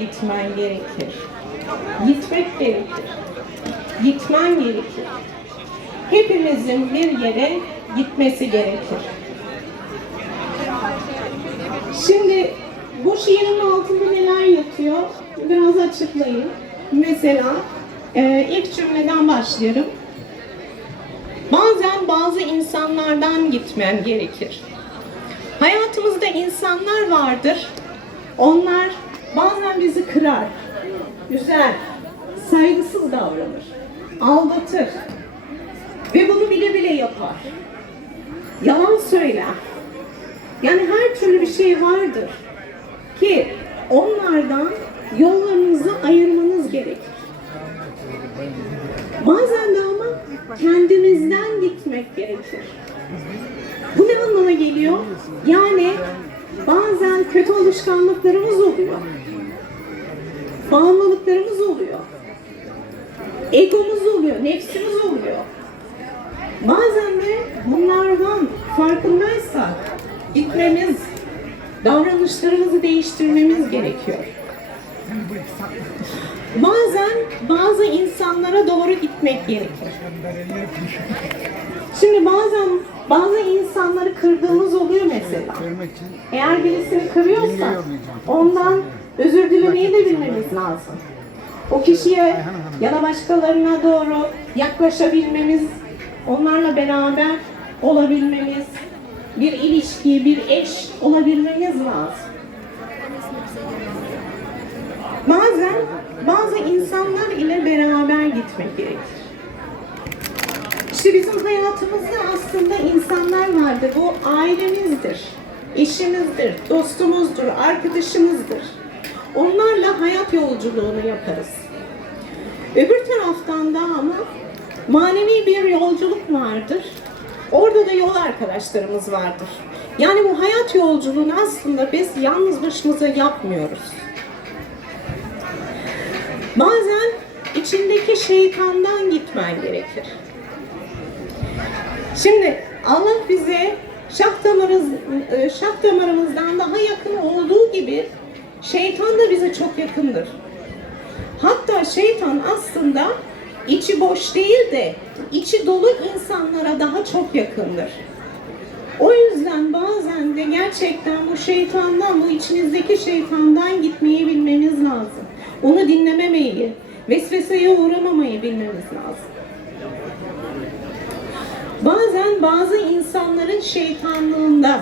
gitmen gerekir. Gitmek gerekir. Gitmen gerekir. Hepimizin bir yere gitmesi gerekir. Şimdi bu şiirin altında neler yatıyor? Biraz açıklayayım. Mesela e, ilk cümleden başlıyorum. Bazen bazı insanlardan gitmen gerekir. Hayatımızda insanlar vardır. Onlar bazen bizi kırar, üzer, saygısız davranır, aldatır ve bunu bile bile yapar. Yalan söyler. Yani her türlü bir şey vardır ki onlardan yollarınızı ayırmanız gerekir. Bazen de ama kendimizden gitmek gerekir. Bu ne anlama geliyor? Yani bazen kötü alışkanlıklarımız oluyor. Bağımlılıklarımız oluyor. Egomuz oluyor, nefsimiz oluyor. Bazen de bunlardan farkındaysak gitmemiz, davranışlarımızı değiştirmemiz gerekiyor. Bazen bazı insanlara doğru gitmek gerekir. Şimdi bazen bazı insanları kırdığımız oluyor mesela. Eğer birisini kırıyorsa ondan özür dilemeyi de bilmemiz lazım. O kişiye ya da başkalarına doğru yaklaşabilmemiz, onlarla beraber olabilmemiz, bir ilişki, bir eş olabilmemiz lazım. Bazen bazı insanlar ile beraber gitmek gerekir. İşte bizim hayatımızda aslında insanlar vardır. Bu ailemizdir, eşimizdir, dostumuzdur, arkadaşımızdır. Onlarla hayat yolculuğunu yaparız. Öbür taraftan da ama manevi bir yolculuk vardır. Orada da yol arkadaşlarımız vardır. Yani bu hayat yolculuğunu aslında biz yalnız başımıza yapmıyoruz. Bazen içindeki şeytandan gitmen gerekir. Şimdi Allah bize şah, damarız, şah damarımızdan daha yakın olduğu gibi şeytan da bize çok yakındır. Hatta şeytan aslında içi boş değil de içi dolu insanlara daha çok yakındır. O yüzden bazen de gerçekten bu şeytandan, bu içinizdeki şeytandan gitmeyi bilmeniz lazım. Onu dinlememeyi, vesveseye uğramamayı bilmemiz lazım. Bazen bazı insanların şeytanlığında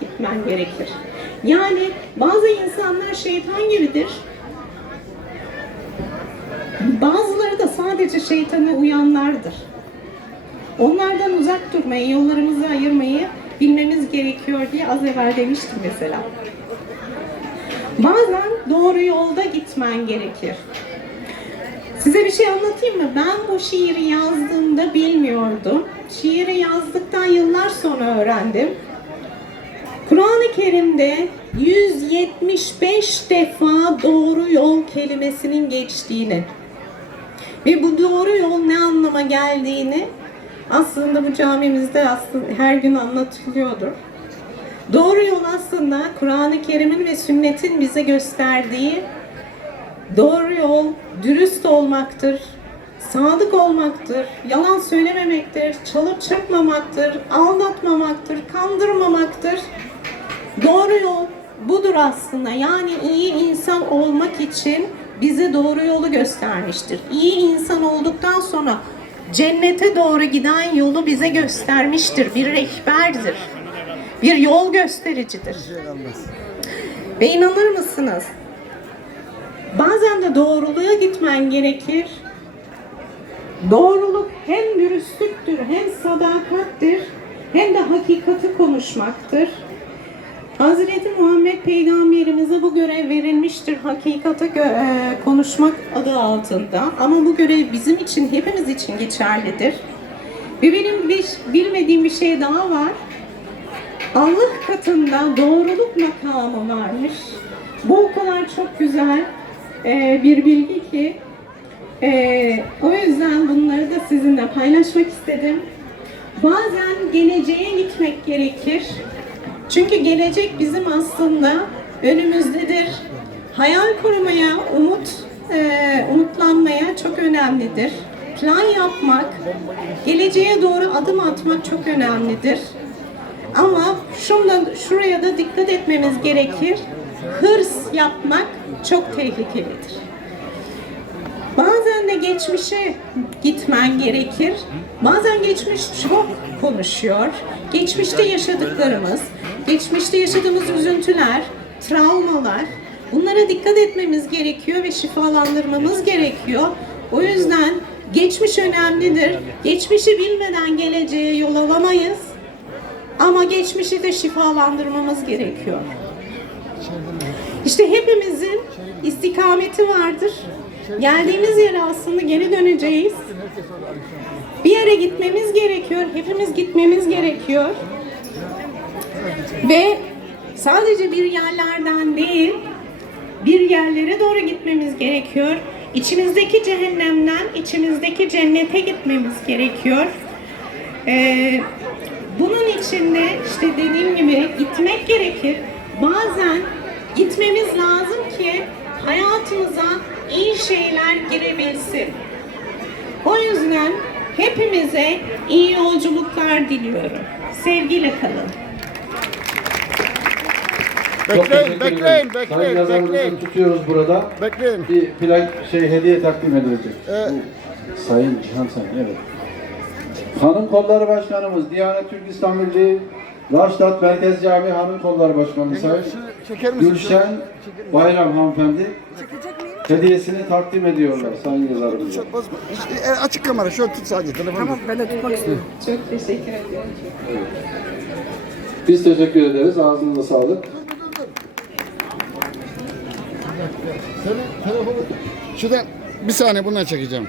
gitmen gerekir. Yani bazı insanlar şeytan gibidir. Bazıları da sadece şeytana uyanlardır. Onlardan uzak durmayı, yollarımızı ayırmayı bilmemiz gerekiyor diye az evvel demiştim mesela. Bazen doğru yolda gitmen gerekir. Size bir şey anlatayım mı? Ben bu şiiri yazdığımda bilmiyordum. Şiiri yazdıktan yıllar sonra öğrendim. Kur'an-ı Kerim'de 175 defa doğru yol kelimesinin geçtiğini ve bu doğru yol ne anlama geldiğini aslında bu camimizde aslında her gün anlatılıyordur. Doğru yol aslında Kur'an-ı Kerim'in ve sünnetin bize gösterdiği doğru yol dürüst olmaktır, sadık olmaktır, yalan söylememektir, çalıp çırpmamaktır, aldatmamaktır, kandırmamaktır. Doğru yol budur aslında. Yani iyi insan olmak için bize doğru yolu göstermiştir. İyi insan olduktan sonra cennete doğru giden yolu bize göstermiştir. Bir rehberdir. Bir yol göstericidir. Ve inanır mısınız? Bazen de doğruluğa gitmen gerekir. Doğruluk hem dürüstlüktür, hem sadakattir, hem de hakikati konuşmaktır. Hazreti Muhammed Peygamberimize bu görev verilmiştir. Hakikati gö- e, konuşmak adı altında. Ama bu görev bizim için, hepimiz için geçerlidir. Ve benim bir, bilmediğim bir şey daha var. Allah katında doğruluk makamı varmış. Bu o kadar çok güzel e, bir bilgi ki e, o yüzden bunları da sizinle paylaşmak istedim. Bazen geleceğe gitmek gerekir. Çünkü gelecek bizim aslında önümüzdedir. Hayal kurmaya, umut, e, umutlanmaya çok önemlidir. Plan yapmak, geleceğe doğru adım atmak çok önemlidir. Ama şundan, şuraya da dikkat etmemiz gerekir. Hırs yapmak çok tehlikelidir. Bazen de geçmişe gitmen gerekir. Bazen geçmiş çok konuşuyor. Geçmişte yaşadıklarımız, geçmişte yaşadığımız üzüntüler, travmalar, bunlara dikkat etmemiz gerekiyor ve şifalandırmamız gerekiyor. O yüzden geçmiş önemlidir. Geçmişi bilmeden geleceğe yol alamayız. Ama geçmişi de şifalandırmamız gerekiyor. İşte hepimizin istikameti vardır. Geldiğimiz yere aslında geri döneceğiz. Bir yere gitmemiz gerekiyor. Hepimiz gitmemiz gerekiyor. Ve sadece bir yerlerden değil, bir yerlere doğru gitmemiz gerekiyor. İçimizdeki cehennemden içimizdeki cennete gitmemiz gerekiyor. Ee, bunun için de işte dediğim gibi gitmek gerekir. Bazen gitmemiz lazım ki hayatımıza iyi şeyler girebilsin. O yüzden hepimize iyi yolculuklar diliyorum. Sevgiyle kalın. Çok Bekleyin, teşekkür bekleyin, ederim. Sayın bekleyin, yazarımızı tutuyoruz burada. Bekleyin. Bir plak şey hediye takdim edilecek. Ee, Sayın Cihan Sayın, evet. Hanım Kolları Başkanımız, Diyanet Türk İstanbul Birliği, Raştat Merkez Camii Hanım Kolları Başkanı Sayın Şu- çeker misin? Gülşen Bayram hanımefendi hediyesini takdim ediyorlar Sayın yazarımıza. Çok bozma. E, açık kamera şöyle tut sadece telefonu. Tamam ben de tutmak istiyorum. Çok teşekkür ediyorum. Biz teşekkür ederiz. Ağzınıza sağlık. Senin telefonu şuradan bir saniye bundan çekeceğim.